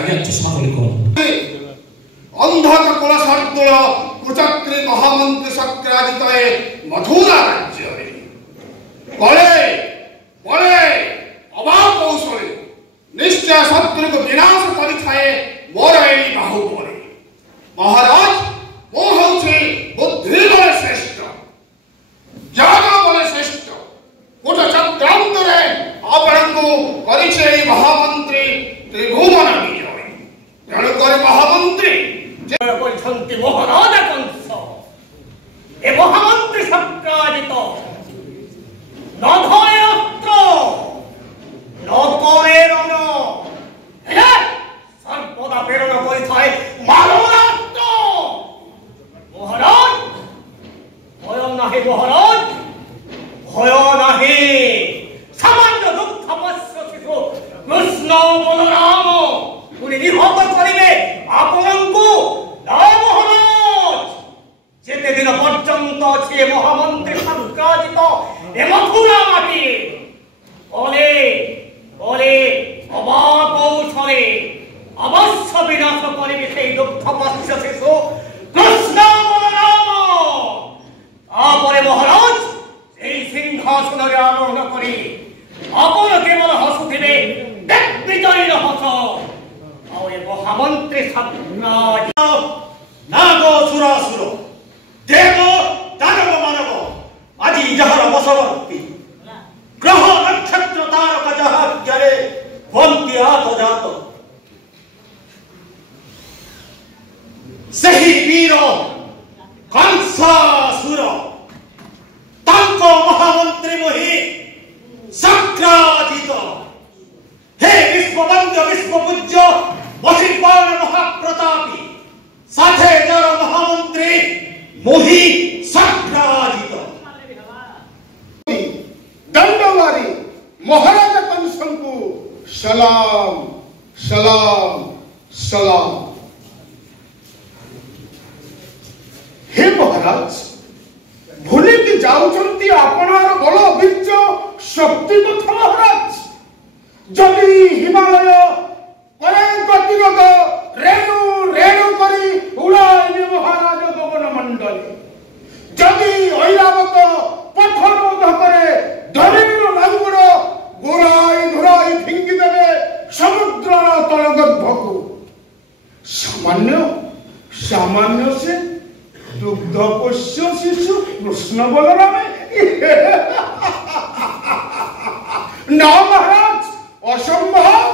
आगे चष्मा खोली कौन अंधक कुलशार्दूल कुचक्री महामंत्री सक्राजित मथुरा राज्य बड़े बड़े अभाव कौशल निश्चय शत्रु को विनाश करे मोर एई बाहुबली महाराज मो हूँ बुद्धि बड़े श्रेष्ठ ज्ञान बड़े श्रेष्ठ गोटे चक्रांतर आपण को करे महामंत्री त्रिभुवन विजय तेणुक महामंत्री महाराज कंस ए महामंत्री सक्राजित न धरे अस्त्र न करे रण सर्वदा प्रेरण करे मारणास्त्र महाराज भय नाही महाराज भय नाही सामान्य दुख तपस्या शिशु कृष्ण बलराम उन्हें निहत करिवे आपनकु ना महाराज जेते दिन पर्यंत छे महामंत्री सक्राजित ए मथुरा माटी बोले बोले अबाक कौशले अवश्य विनाश करिवे सेई दुख तपस्या शिशु कृष्ण बलराम तापरे महाराज सेई सिंहासन रे आरोहण करी आपण केवल हसुथिबे देख विजयी हस आउ ए महामंत्री सक्राजित नागसुरासुर देव दानव मानव आदि जहर बसवर्ती ग्रह नक्षत्र तारक जहारे बंदी आत जात सही वीर कंसासुर तांको महामंत्री मोहि सक्राजित हे विश्ववंद्य विश्वपूज्य महिपाल महाप्रतापी साथे जर महामंत्री मोहि सक्राजित दंडवारी महाराज कंसंकु सलाम सलाम सलाम हे महाराज भूली की जाउछंती आपनार बल बीर्य शक्ति कथा महाराज जदि हिमालय करे गतिरोध रेणु रेणु करी उड़ाई महाराज गगन मंडली जदि ऐरावत पथरोध करे धरीर लांगुर घुराई घुराई फिंगी देवे समुद्र तलगर्भकु सामान्य सामान्य से दुग्धपोष्य शिशु कृष्ण बलराम ना महाराज असंभव